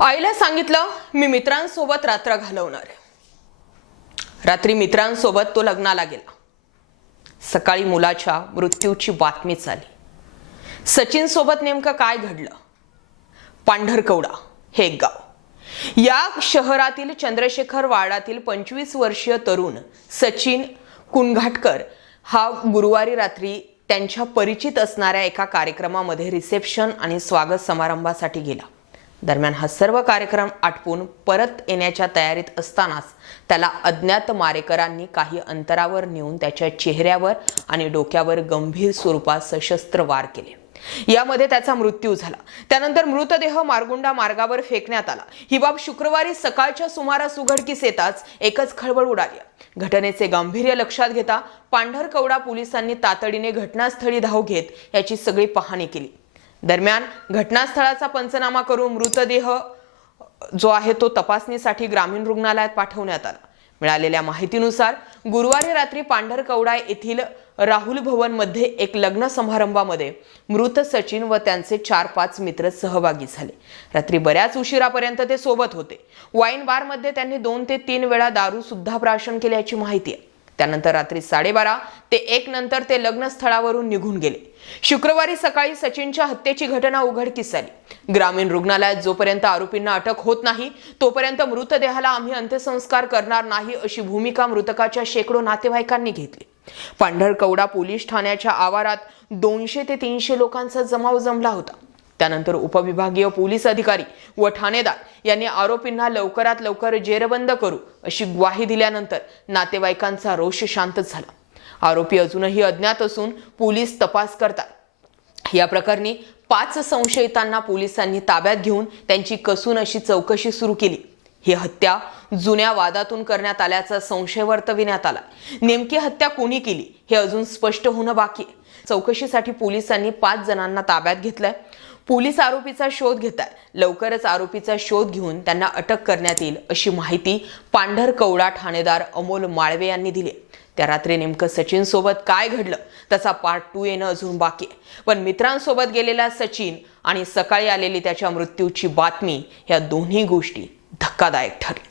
आईला सांगितलं मी मित्रांसोबत रात्र घालवणार आहे. रात्री मित्रांसोबत तो लग्नाला गेला. सकाळी मुलाच्या मृत्यूची बातमी चाली सचिन सोबत नेमकं काय घडलं? पांढरकवडा हे एक गाव. या शहरातील चंद्रशेखर वाडातील पंचवीस वर्षीय तरुण सचिन कुणघाटकर हा गुरुवारी रात्री त्यांच्या परिचित असणाऱ्या एका कार्यक्रमामध्ये रिसेप्शन आणि स्वागत समारंभासाठी गेला. दरम्यान हा सर्व कार्यक्रम आटपून परत येण्याच्या तयारीत असतानाच त्याला अज्ञात मारेकरांनी काही अंतरावर नेऊन त्याच्या चेहऱ्यावर आणि डोक्यावर गंभीर स्वरूपात सशस्त्र वार केले. यामध्ये त्याचा मृत्यू झाला. त्यानंतर मृतदेह मारगुंडा मार्गावर फेकण्यात आला. ही बाब शुक्रवारी सकाळच्या सुमारास उघडकीस येताच एकच खळबळ उडाली. घटनेचे गांभीर्य लक्षात घेता पांढरकवडा पोलिसांनी तातडीने घटनास्थळी धाव घेत याची सगळी पाहणी केली. दरम्यान घटनास्थळाचा पंचनामा करून मृतदेह जो आहे तो तपासणीसाठी ग्रामीण रुग्णालयात पाठवण्यात आला. मिळालेल्या माहितीनुसार गुरुवारी रात्री पांढरकवडा येथील राहुल भवनमध्ये एक लग्न समारंभामध्ये मृत सचिन व त्यांचे चार पाच मित्र सहभागी झाले. रात्री बऱ्याच उशिरापर्यंत ते सोबत होते. वाईन बारमध्ये त्यांनी दोन ते तीन वेळा दारू सुद्धा प्राशन केल्याची माहिती आहे. त्यानंतर रात्री साडेबारा ते एक नंतर ते लग्न स्थळावरून निघून गेले. शुक्रवारी सकाळी सचिनच्या हत्येची घटना उघडकीस आली. ग्रामीण रुग्णालयात जोपर्यंत आरोपींना अटक होत नाही तोपर्यंत मृतदेहाला आम्ही अंत्यसंस्कार करणार नाही अशी भूमिका मृतकाच्या शेकडो नातेवाईकांनी घेतली. पांढरकवडा पोलीस ठाण्याच्या आवारात दोनशे ते तीनशे लोकांचा जमाव जमला होता. त्यानंतर उपविभागीय पोलीस अधिकारी व ठाणेदार यांनी आरोपींना लवकरात लवकर जेरबंद करू अशी ग्वाही दिल्यानंतर नातेवाईकांचा रोष शांत झाला. आरोपी अजूनही अज्ञात असून पोलीस तपास करतात. या प्रकरणी पाच संशयितांना पोलिसांनी ताब्यात घेऊन त्यांची कसून अशी चौकशी सुरू केली. ही हत्या जुन्या वादातून करण्यात आल्याचा संशय वर्तविण्यात आला. नेमकी हत्या कोणी केली हे अजून स्पष्ट होणं बाकी चौकशीसाठी पोलिसांनी पाच जणांना ताब्यात घेतलंय. पोलीस आरोपीचा शोध घेत आहेत लवकरच आरोपीचा शोध घेऊन त्यांना अटक करण्यात येईल अशी माहिती पांढरकवडा ठाणेदार अमोल माळवे यांनी दिली. त्या रात्री नेमकं सचिन सोबत काय घडलं त्याचा पार्ट टू येणं अजून बाकी आहे. पण मित्रांसोबत गेलेला सचिन आणि सकाळी आलेली त्याच्या मृत्यूची बातमी या दोन्ही गोष्टी धक्कादायक ठरली